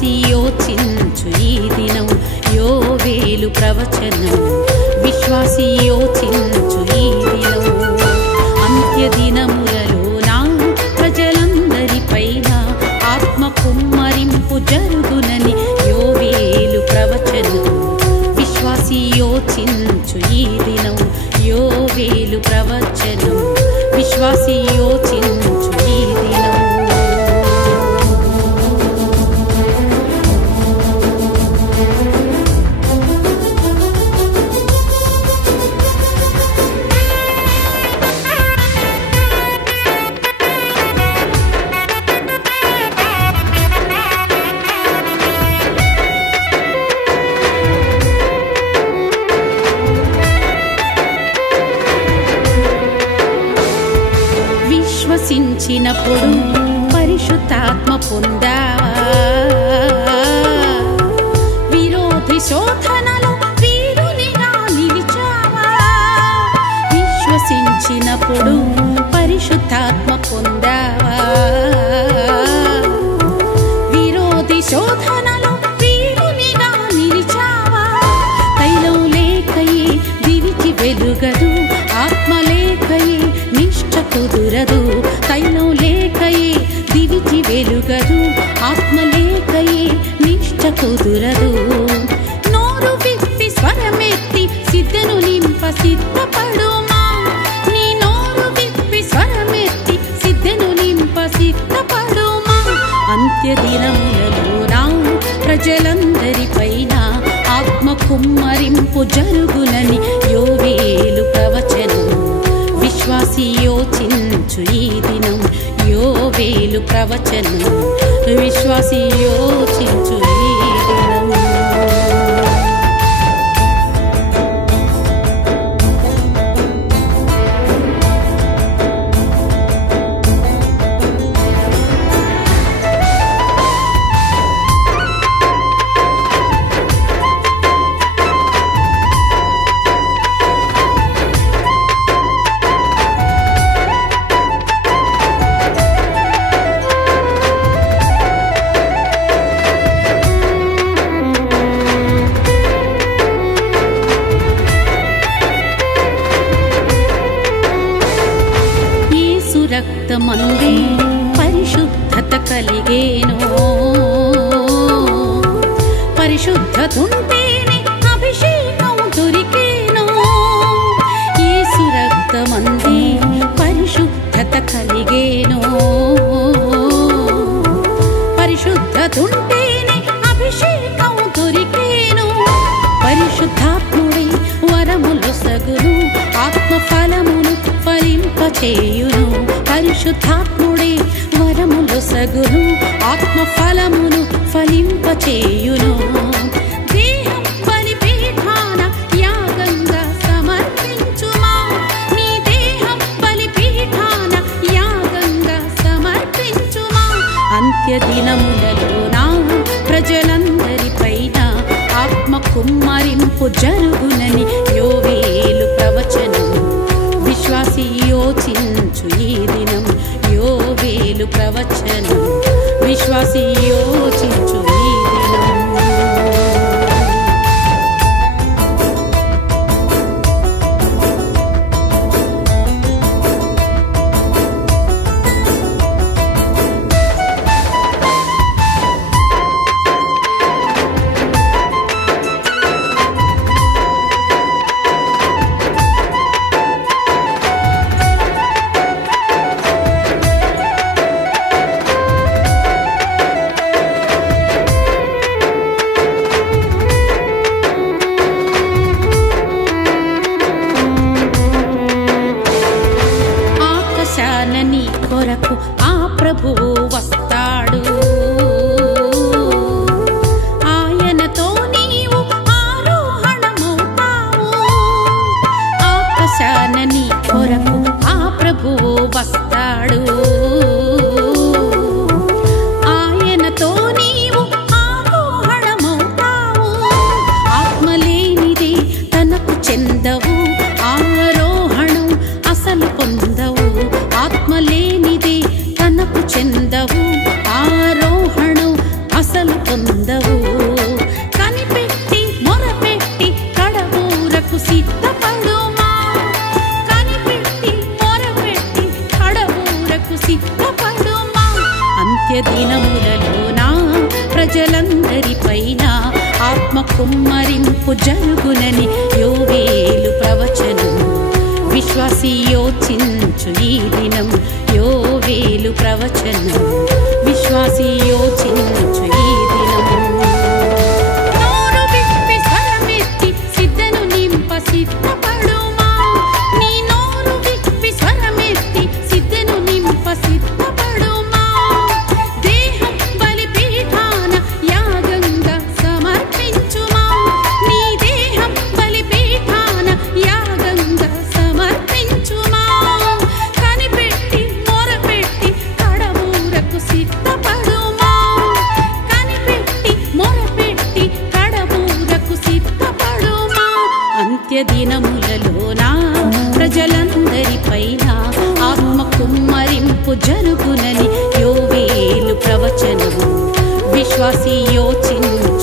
విశ్వాసి యోచించు ఈ దినం యోవేలు ప్రవచనం విశ్వాసి యోచించు ఈ దినం అంత్య దినములలో నా ప్రజలందరిపైన ఆత్మ కుమ్మరింపు జరుగునని యోవేలు ప్రవచనం విశ్వాసి యోచించు ఈ దినం యోవేలు ప్రవచనం విశ్వాసి యోచించు ఈ దినం విశ్వసించినప్పుడు పరిశుద్ధాత్మ పొందావా విరోధి శోధనలో వీరునిగా నిలిచావా విశ్వసించినప్పుడు పరిశుద్ధాత్మ పొందావా విరోధి శోధనలో వీరునిగా నిలిచావా తైలం లేకయే దివికి వెలుగదు ఆత్మ లేకయే నిష్ఠ కుదురదు తైలం లేకయే దివికి వెలుగదు ఆత్మ లేకయే నిష్ఠ కుదురదు నోరు విప్పి స్వరమెత్తి సిద్ధను నింప సిద్ధపడుమా నీ నోరు విప్పి స్వరమెత్తి సిద్ధను నింప సిద్ధపడుమా అంత్య దినములలో నా ప్రజలందరిపైన ఆత్మ కుమ్మరింపు జరుగునని యోవేలు ప్రవచనం విశ్వాసి యోచించు ఈ దినం యోవేలు ప్రవచనం విశ్వాసి యోచించు ఈ దినం రక్తమందే పరిశుద్ధత కలిగేను పరిశుద్ధతుంటేనే అభిషేకం దొరికేను యేసు రక్తమందే పరిశుద్ధత కలిగేను పరిశుద్ధతుంటేనే అభిషేకం దొరికేను పరిశుద్ధాత్ముడే వరములు సగును ఆత్మ ఫలమును ఫలింపచేయును పరిశుద్ధాత్ముడే వరములు సగును ఆత్మ ఫలమును ఫలింపచేయును దేహం బలిపీఠాన యాగంగా సమర్పించుమా నీ దేహం బలిపీఠాన యాగంగా సమర్పించుమా అంత్య దినములలో నా ప్రజలందరిపైన ఆత్మ కుమ్మరింపు జరుగునని యోవేలు ప్రవచనం విశ్వాసి యోచించు ఈ దినం యోవేలు ప్రవచనం విశ్వాసి యోచించు ఈ దినం ప్రజలందరిపైన ఆత్మ కుమ్మరింపు జరుగునని యోవేలు ప్రవచనం విశ్వాసి యోచించు ఈ దినం యోవేలు ప్రవచనం విశ్వాసి యోచించు ఈ దినం నోరు విప్పి స్వరమెత్తి సిద్ధను నింప సిద్ధపడుమా నీ నోరు విప్పి స్వరమెత్తి సిద్ధను నింప సిద్ధపడుమా దేహం బలిపీఠాన యాగంగా సమర్పించుమా నీ దేహం బలిపీఠాన యాగంగా సమర్పించుమా కనిపెట్టి మొరపెట్టి కడమూరకు సిద్ధపడుమా కనిపెట్టి మొరపెట్టి కడమూరకు సిద్ధపడుమా అంత్యదినములలోన ప్రజలందరిపైన ఆత్మ కుమ్మరింపు జరుగునని యోవేలు ప్రవచనము విశ్వాసి యోచించు